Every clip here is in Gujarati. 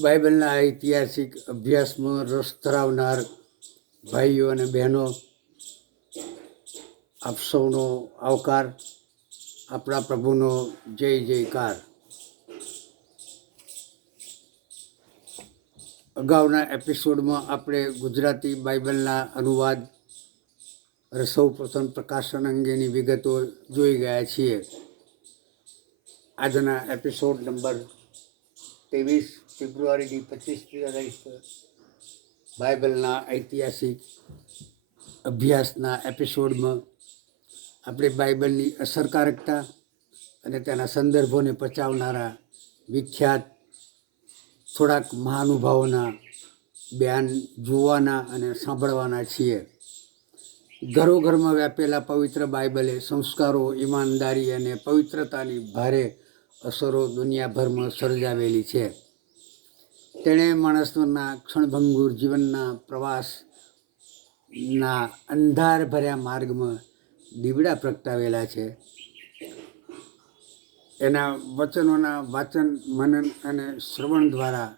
બાઇબલના ઐતિહાસિક અભ્યાસમાં રસ ધરાવનાર ભાઈઓ અને બહેનો, આપ સૌનો આવકાર, આપણા પ્રભુનો જય જયકાર. અગાઉના એપિસોડમાં આપણે ગુજરાતી બાઇબલના અનુવાદ અને સૌપ્રથમ પ્રકાશન અંગેની વિગતો જોઈ ગયા છીએ. આજના એપિસોડ નંબર ત્રેવીસ ફેબ્રુઆરીની પચીસમી તારીખ બાઇબલના ઐતિહાસિક અભ્યાસના એપિસોડમાં આપણે બાઇબલની અસરકારકતા અને તેના સંદર્ભોને પચાવનારા વિખ્યાત થોડાક મહાનુભાવોના બેન જોવાના અને સાંભળવાના છીએ. ઘરો ઘરમાં વ્યાપેલા પવિત્ર બાઇબલે સંસ્કારો, ઈમાનદારી અને પવિત્રતાની ભારે અસરો દુનિયાભરમાં સર્જાવેલી છે. તેણે માણસના ક્ષણભંગુર જીવનના પ્રવાસના અંધાર ભર્યા માર્ગમાં દીવડા પ્રગટાવેલા છે. એના વચનોના વાચન, મનન અને શ્રવણ દ્વારા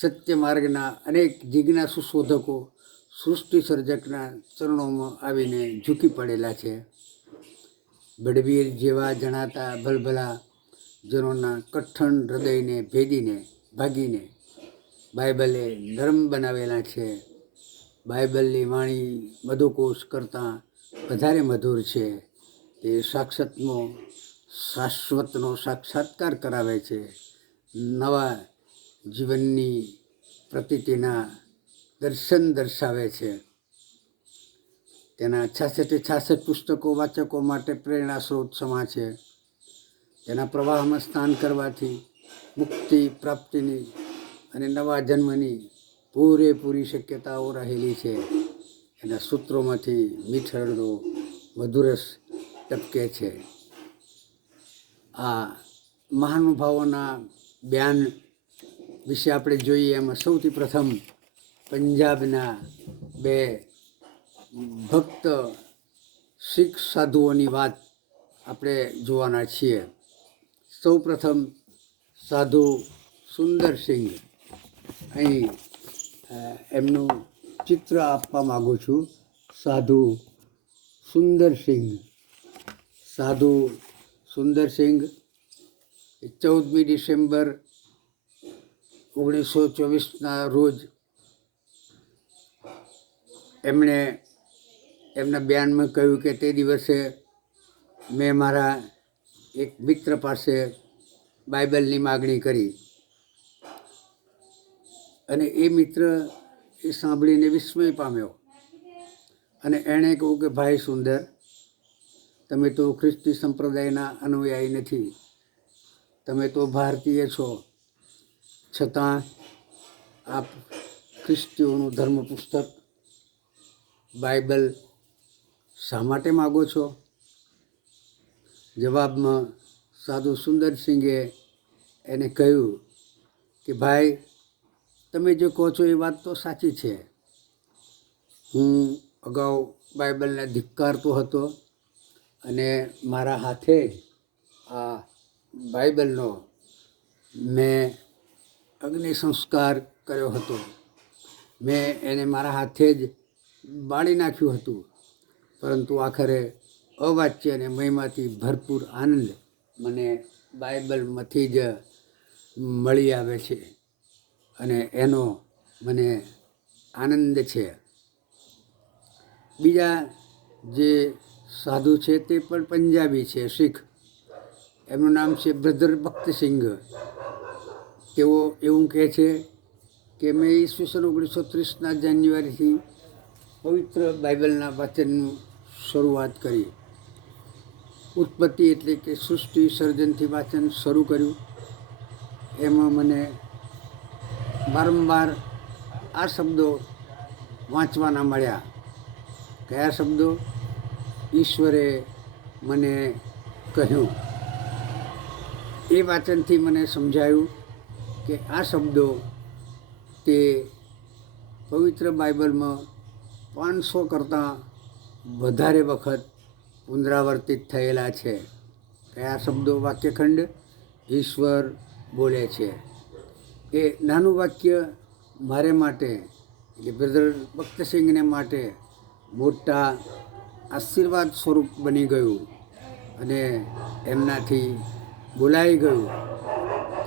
સત્ય માર્ગના અનેક જિજ્ઞાસુ શોધકો સૃષ્ટિ સર્જકના ચરણોમાં આવીને ઝૂકી પડેલા છે. બળવીર જેવા જણાતા ભલભલા જનોના કઠણ હૃદયને ભેદીને, ભાગીને બાઇબલે નરમ બનાવેલા છે. બાઇબલની વાણી મધુકોશ કરતાં વધારે મધુર છે. તે સાક્ષાત્મો શાશ્વતનો સાક્ષાત્કાર કરાવે છે. નવા જીવનની પ્રતીતિના દર્શન દર્શાવે છે. તેના છાસઠે છાસઠ પુસ્તકો વાચકો માટે પ્રેરણા સ્ત્રોત સમા છે. તેના પ્રવાહમાં સ્નાન કરવાથી મુક્તિ પ્રાપ્તિની અને નવા જન્મની પૂરેપૂરી શક્યતાઓ રહેલી છે. એના સૂત્રોમાંથી મીઠળનો મધુરસ ટપકે છે. આ મહાનુભાવોના બ્યાન વિશે આપણે જોઈએ એમાં સૌથી પ્રથમ પંજાબના બે ભક્ત શીખ સાધુઓની વાત આપણે જોવાના છીએ. સૌ પ્રથમ સાધુ સુંદરસિંહ અહીં એમનું ચિત્ર આપવા માગું છું. સાધુ સુંદરસિંહ સાધુ સુંદરસિંહ ચૌદમી ડિસેમ્બર ઓગણીસો ચોવીસના રોજ એમણે એમના બયાનમાં કહ્યું કે તે દિવસે મેં મારા એક મિત્ર પાસે બાઇબલની માગણી કરી. અને એ મિત્ર એ સાંભળીને વિસ્મય પામ્યો. અને એણે કહ્યું કે, ભાઈ સુંદર, તમે તો ખ્રિસ્તી સંપ્રદાયના અનુયાયી નથી. તમે તો ભારતીય છો. છતાં આપ ખ્રિસ્તીઓનું ધર્મ પુસ્તક બાઇબલ શા માટે માગો છો? જવાબમાં સાધુ સુંદરસિંહે એને કહ્યું કે, ભાઈ, તમે જે કહો છો એ વાત તો સાચી છે. હું અગાઉ બાઇબલને ધિક્કારતો હતો અને મારા હાથે જ આ બાઇબલનો મેં અગ્નિ સંસ્કાર કર્યો હતો. મેં એને મારા હાથે જ બાળી નાખ્યું હતું. પરંતુ આખરે અવાચ્ય અને મહિમાથી ભરપૂર આનંદ મને બાઇબલમાંથી જ મળી આવે છે. અને એનો મને આનંદ છે. બીજા જે સાધુ છે તે પણ પંજાબી છે, શીખ. એમનું નામ છે બ્રધર ભક્તસિંહ તેઓ એવું કહે છે કે મેં ઈસવીસન ઓગણીસો ત્રીસના જાન્યુઆરીથી પવિત્ર બાઇબલના વાચનનું શરૂઆત કરી. ઉત્પત્તિ એટલે કે સૃષ્ટિ, સર્જનથી વાંચન શરૂ કર્યું. એમાં મને વારંવાર આ શબ્દો વાંચવાના મળ્યા. કયા શબ્દો? ઈશ્વરે મને કહ્યું. એ વાંચનથી મને સમજાયું કે આ શબ્દો તે પવિત્ર બાઇબલમાં પાંચસો કરતાં વધારે વખત પુનરાવર્તિત થયેલા છે. કયા શબ્દો વાક્યખંડ? ઈશ્વર બોલે છે. એ નાનું વાક્ય મારે માટે, એટલે બ્રધર ભક્તસિંહને માટે મોટા આશીર્વાદ સ્વરૂપ બની ગયું અને એમનાથી બોલાઈ ગયું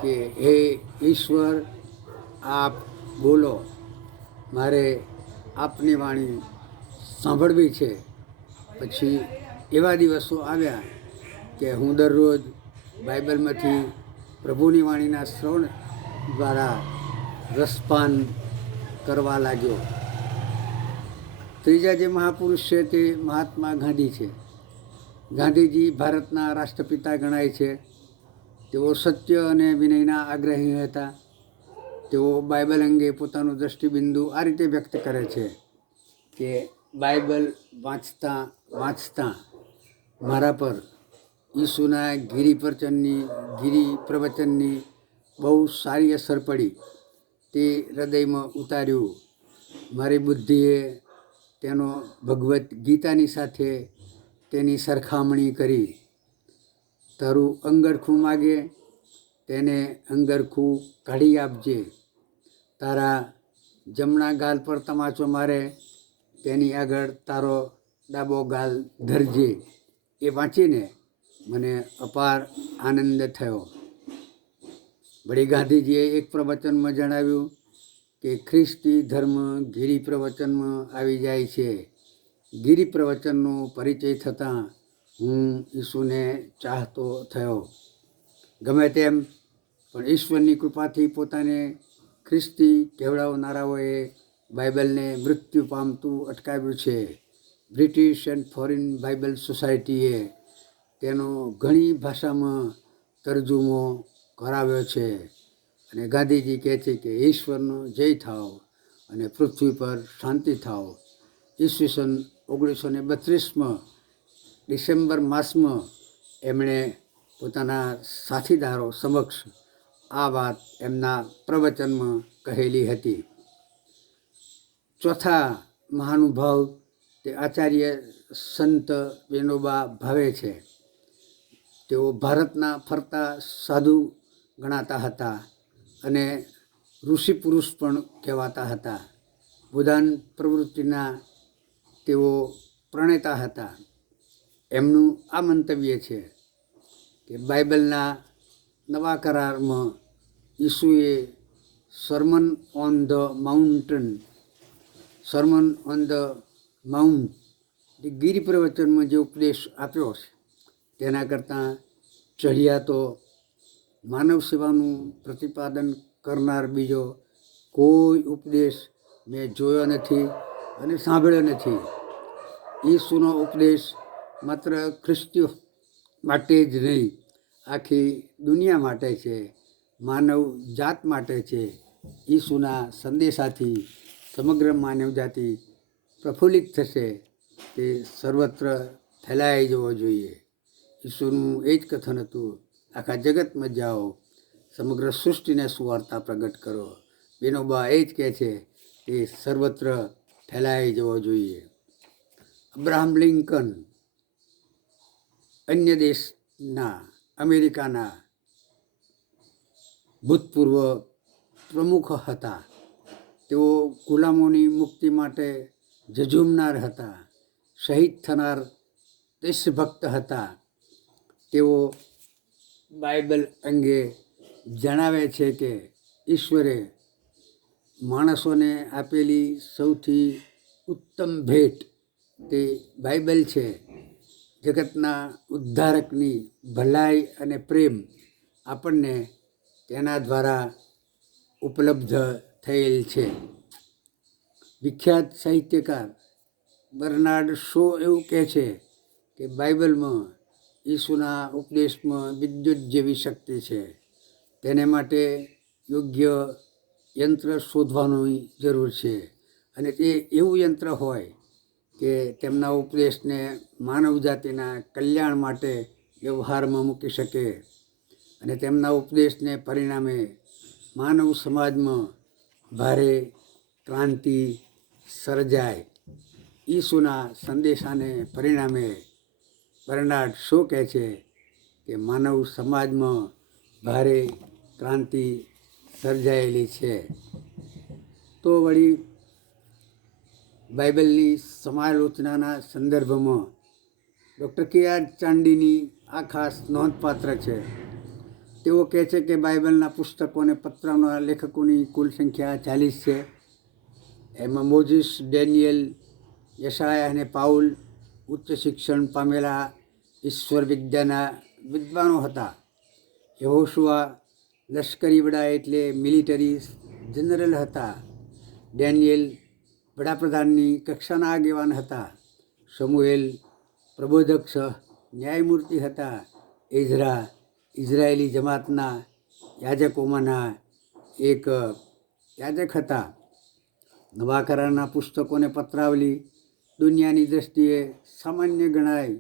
કે, હે ઈશ્વર, આપ બોલો. મારે આપની વાણી સાંભળવી છે. પછી એવા દિવસો આવ્યા કે હું દરરોજ બાઇબલમાંથી પ્રભુની વાણીના શ્રવણ દ્વારા રસપાન કરવા લાગ્યો. ત્રીજા જે મહાપુરુષ છે તે મહાત્મા ગાંધી છે. ગાંધીજી ભારતના રાષ્ટ્રપિતા ગણાય છે. તેઓ સત્ય અને વિનયના આગ્રહી હતા. તેઓ બાઇબલ અંગે પોતાનું દ્રષ્ટિબિંદુ આ રીતે વ્યક્ત કરે છે કે બાઇબલ વાંચતા વાંચતા મારા પર ઈસુના ગિરી ગિરિ ગિરી પ્રવચનની બહુ સારી અસર પડી. તે હૃદયમાં ઉતાર્યું. મારી બુદ્ધિએ તેનો ભગવદ્ ગીતાની સાથે તેની સરખામણી કરી. તારું અંગરખું માગે, તેને અંગરખું કાઢી આપજે. તારા જમણા ગાલ પર તમાચો મારે, તેની આગળ તારો ડાબો ગાલ ધરજે. એ વાંચીને મને અપાર આનંદ થયો. વળી ગાંધીજીએ એક પ્રવચનમાં જણાવ્યું કે ખ્રિસ્તી ધર્મ ગિરિ પ્રવચનમાં આવી જાય છે. ગિરિ પ્રવચનનો પરિચય થતાં હું ઈસુને ચાહતો થયો. ગમે તેમ, પણ ઈશ્વરની કૃપાથી પોતાને ખ્રિસ્તી કહેવડાવનારાઓએ બાઇબલને મૃત્યુ પામતું અટકાવ્યું છે. બ્રિટિશ એન્ડ ફોરેન બાઇબલ સોસાયટીએ તેનો ઘણી ભાષામાં તરજુમો કરાવ્યો છે અને ગાંધીજી કહે છે કે ઈશ્વરનો જય થાવ અને પૃથ્વી પર શાંતિ થાવ. ઈસવીસન ઓગણીસો ને બત્રીસમાં ડિસેમ્બર માસમાં એમણે પોતાના સાથીદારો સમક્ષ આ વાત એમના પ્રવચનમાં કહેલી હતી. ચોથા મહાનુભાવ તે આચાર્ય સંત વિનોબા ભાવે છે. તેઓ ભારતના ફરતા સાધુ ગણાતા હતા અને ઋષિ પુરુષ પણ કહેવાતા હતા. બુધાન પ્રવૃત્તિના તેઓ પ્રણેતા હતા. એમનું આ મંતવ્ય છે કે બાઇબલના નવા કરારમાં ઈસુએ sermon on the mountain sermon on the mount જે ગિરી પ્રવચનમાં જે ઉપદેશ આપ્યો છે, તેના કરતાં ચઢિયા તો માનવ સેવાનું પ્રતિપાદન કરનાર બીજો કોઈ ઉપદેશ મેં જોયો નથી અને સાંભળ્યો નથી. ઈસુનો ઉપદેશ માત્ર ખ્રિસ્તીઓ માટે જ નહીં, આખી દુનિયા માટે છે, માનવ જાત માટે છે. ઈસુના સંદેશાથી સમગ્ર માનવ જાતિ પ્રફુલ્લિત થશે તે સર્વત્ર ફેલાઈ જવો જોઈએ. ઈશ્વરનું એ જ કથન હતું, આખા જગતમાં જાઓ, સમગ્ર સૃષ્ટિને સુવાર્તા પ્રગટ કરો. વિનોબા એ જ કહે છે કે સર્વત્ર ફેલાઈ જવો જોઈએ. અબ્રાહમ લિંકન અન્ય દેશના, અમેરિકાના ભૂતપૂર્વ પ્રમુખ હતા. તેઓ ગુલામોની મુક્તિ માટે ઝઝૂમનાર હતા, શહીદ થનાર દેશભક્ત હતા. તેઓ બાઇબલ અંગે જણાવે છે કે ઈશ્વરે માણસોને આપેલી સૌથી ઉત્તમ ભેટ તે બાઇબલ છે. જગતના ઉદ્ધારકની ભલાઈ અને પ્રેમ આપણને તેના દ્વારા ઉપલબ્ધ થયેલ છે. વિખ્યાત સાહિત્યકાર બર્નાર્ડ શો એવું કહે છે કે બાઇબલમાં, ઈસુના ઉપદેશમાં વિદ્યુત જેવી શક્તિ છે. તેને માટે યોગ્ય યંત્ર શોધવાની જરૂર છે. અને તે એવું યંત્ર હોય કે તેમના ઉપદેશને માનવ જાતિના કલ્યાણ માટે વ્યવહારમાં મૂકી શકે અને તેમના ઉપદેશને પરિણામે માનવ સમાજમાં ભારે ક્રાંતિ સર્જાય. ઈસુના સંદેશાને પરિણામે બર્નાર્ડ શો કહે છે કે માનવ સમાજમાં ભારે ક્રાંતિ સર્જાયેલી છે. તો વળી બાઇબલની સમાલોચનાના સંદર્ભમાં ડૉક્ટર કે આર ચાંડીની આ ખાસ નોંધપાત્ર છે. તેઓ કહે છે કે બાઇબલના પુસ્તકો અને પત્રના લેખકોની કુલ સંખ્યા ચાલીસ છે. એમાં મોજીસ, ડેનિયલ યશાયા અને પાઉલ ઉચ્ચ શિક્ષણ પામેલા ઈશ્વર વિદ્યાના વિદ્વાનો હતા. યહોશુઆ લશ્કરી વડા એટલે મિલિટરી જનરલ હતા. ડેનિયલ વડાપ્રધાનની કક્ષાના આગેવાન હતા. સમુએલ પ્રબોધક ન્યાયમૂર્તિ હતા. ઇઝરા ઇઝરાયેલી જમાતના યાજકોમાંના એક યાજક હતા. નવા કરારના પુસ્તકોને પત્રાવલી, દુનિયાની દ્રષ્ટિએ સામાન્ય ગણાય,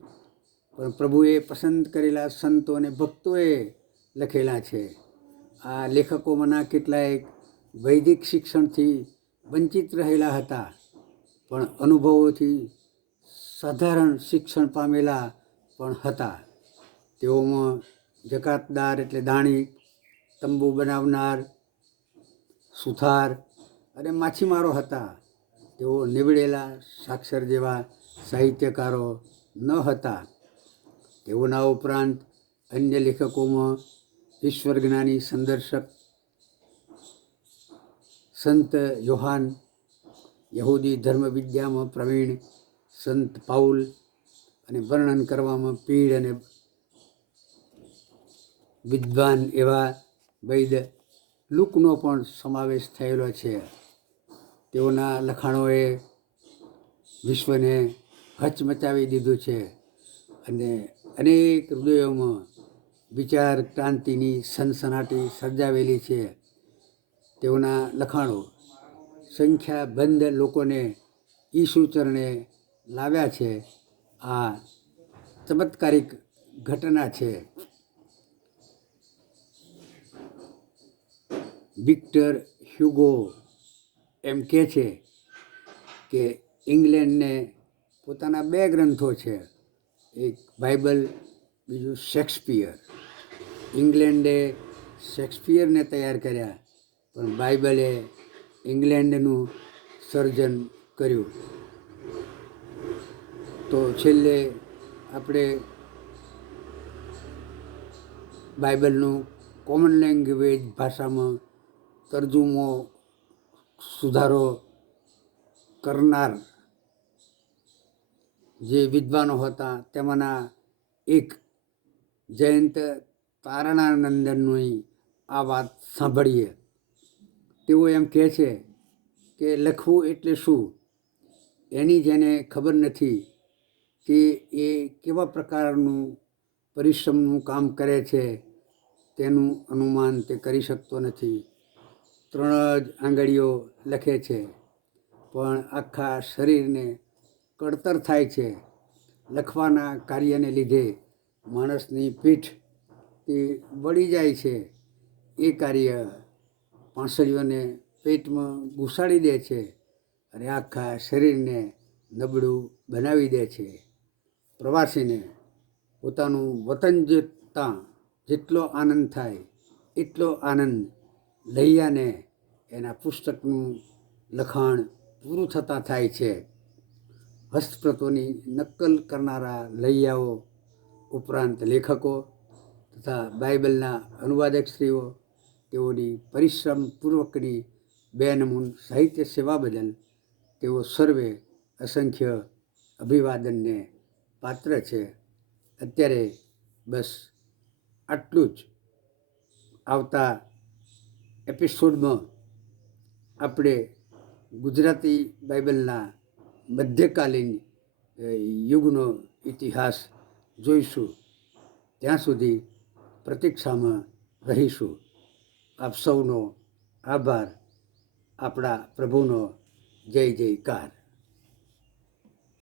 પણ પ્રભુએ પસંદ કરેલા સંતો અને ભક્તોએ લખેલા છે. આ લેખકોમાંના કેટલાય વૈદિક શિક્ષણથી વંચિત રહેલા હતા, પણ અનુભવોથી સાધારણ શિક્ષણ પામેલા પણ હતા. તેઓમાં જકાતદાર એટલે દાણી, તંબુ બનાવનાર, સુથાર અને માછીમારો હતા. તેઓ નીવડેલા સાક્ષર જેવા સાહિત્યકારો ન હતા. તેઓના ઉપરાંત અન્ય લેખકોમાં ઈશ્વર જ્ઞાની સંદર્શક સંત યોહાન, યહૂદી ધર્મવિદ્યામાં પ્રવીણ, સંત પાઉલ અને વર્ણન કરવામાં પીડ અને વિદ્વાન એવા વૈદ લુકનો પણ સમાવેશ થયેલો છે. તેઓના લખાણોએ વિશ્વને હચમચાવી દીધું છે અને અનેક હૃદયોમાં વિચાર ક્રાંતિની સનસનાટી સર્જાવેલી છે. તેઓના લખાણો સંખ્યાબંધ લોકોને ઈસુચરણે લાવ્યા છે. આ ચમત્કારિક ઘટના છે. વિક્ટર હ્યુગો એમ કહે છે કે ઇંગ્લેન્ડને પોતાના બે ગ્રંથો છે. એક બાઇબલ, બીજું શેક્સપિયર. ઇંગ્લેન્ડે શેક્સપિયરને તૈયાર કર્યા, પણ બાઇબલે ઇંગ્લેન્ડનું સર્જન કર્યું. તો છેલ્લે આપણે બાઇબલનું કોમન લેંગ્વેજ ભાષામાં તરજુમો સુધારો કરનાર જે વિદ્વાનો હતા, તેમાંના એક જયંત તારણાનંદનની આ વાત સાંભળીએ તેઓ એમ કહે છે કે લખવું એટલે શું? એની જેને ખબર નથી કે એ કેવા પ્રકારનું પરિશ્રમનું કામ કરે છે, તેનું અનુમાન તે કરી શકતો નથી. ત્રણ જ આંગળીઓ લખે છે, પણ આખા શરીરને કડતર થાય છે. લખવાના કાર્યને લીધે માણસની પીઠ તે વળી જાય છે. એ કાર્ય પાંસળીઓને પેટમાં ઘૂસાડી દે છે અને આખા શરીરને નબળું બનાવી દે છે. પ્રવાસીને પોતાનું વતન જતાં જેટલો આનંદ થાય એટલો આનંદ લૈયાને એના પુસ્તકનું લખાણ પૂરું થતાં થાય છે. હસ્તપ્રતોની નકલ કરનારા લૈયાઓ ઉપરાંત લેખકો તથા બાઇબલના અનુવાદકશ્રીઓ તેઓની પરિશ્રમપૂર્વકની બેનમૂન સાહિત્ય સેવા બદલ તેઓ સર્વે અસંખ્ય અભિવાદનને પાત્ર છે. અત્યારે બસ આટલું જ. આવતા એપિસોડમાં આપણે ગુજરાતી બાઇબલના મધ્યકાલીન યુગનો ઇતિહાસ જોઈશું. ત્યાં સુધી પ્રતીક્ષામાં રહીશું. આપ સૌનો આભાર. આપણા પ્રભુનો જય જયકાર.